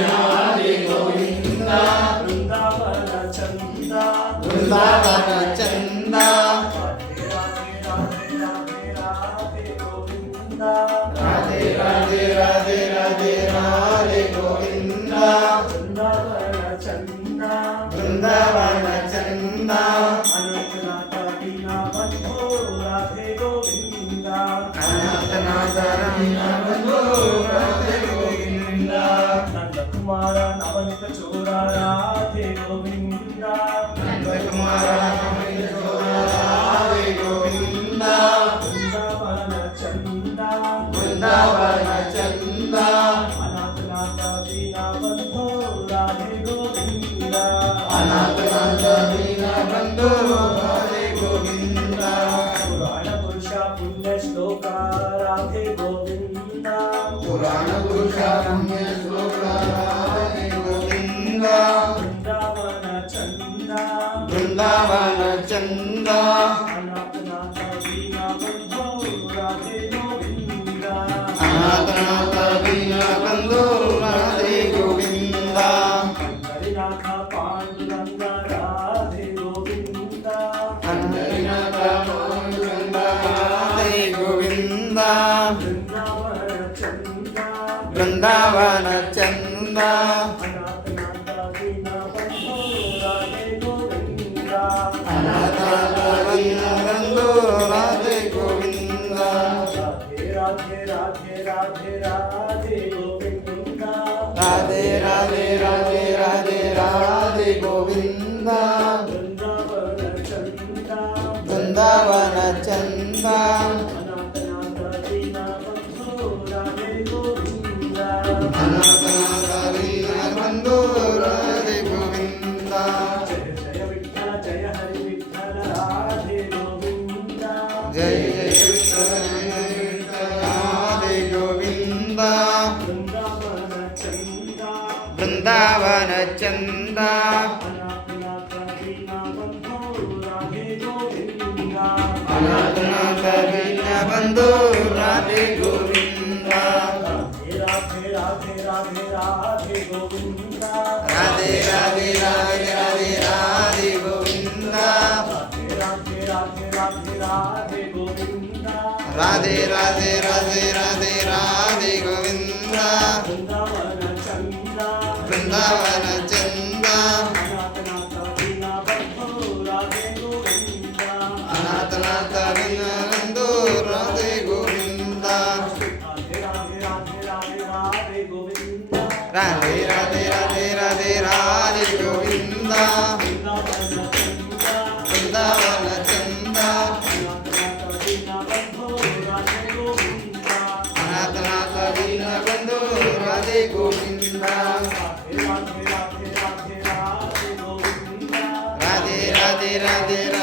राधे गोविंद वृंदावन चंद वृंदावन चंद राधे राधे राधे राधे राधे गोविंद वृंदावन चंद वृंदावन चंद अनंतनाथ दीना बंधो राधे गोविंद अनंतनाथ दीना बंधो राधे गोविंद नंद कुमार नवनीत चोरा राधे गोविंद नंद कुमार नवनीत चोरा राधे गोविंद वृंदावन चंद वृंदावन चंद अनंतनाथ दीना बंधो राधे गोविंद अनंतनाथ दीना बंधो राधे गोविंद पुराण पुरुष पुण्य श्लोक राधे गोविंद पुराण पुरुष पुण्य श्लोक राधे गोविंद वृंदावन चंद वृंदावन चंद अनंतनाथ दीना बंधो राधे गोविंद अनंतनाथ दीना बंधो राधे गोविंद हरिनाथ पांडुरंग राधे गोविंद हरिनाथ पांडुरंग राधे गोविंद वृंदावन चंद वृंदावन चंद अनंतनाथ दीना बंधो राधे गोविंद अनंतनाथ दीना बंधो राधे गोविंद राधे राधे राधे राधे गोविंद राधे राधे राधे राधे राधे गोविंद वृंदावन चंद वृंदावन चंद अनंतनाथ दीना बंधो राधे गोविंद अनंतनाथ दीना बंधो राधे गोविंद जय जय विठ्ठल जय हरि विठ्ठल राधे गोविंद जय जय विठ्ठल राधे गोविंद वृंदावन चंद वृंदावन चंद अनंतनाथ दीना बंधो राधे गोविंद अनंतनाथ दीना बंधो राधे गोविंद राधे राधे राधे राधे राधे गोविंद राधे राधे राधे राधे राधे गोविंद राधे राधे राधे राधे राधे गोविंद राधे राधे राधे राधे राधे गोविंद वृंदावन चंद वृंदावन चंद अनंतनाथ दीना बंधो राधे गोविंद अनंतनाथ दीना बंधो राधे गोविंद राधे राधे राधे राधे राधे गोविंद राधे राधे राधे राधे राधे गोविंद वृंदावन चंद अनंतनाथ दीना बंधो राधे गोविंद अनंतनाथ दीना बंधो राधे गोविंद राधे राधे राधे राधे राधे गोविंद राधे राधे राधे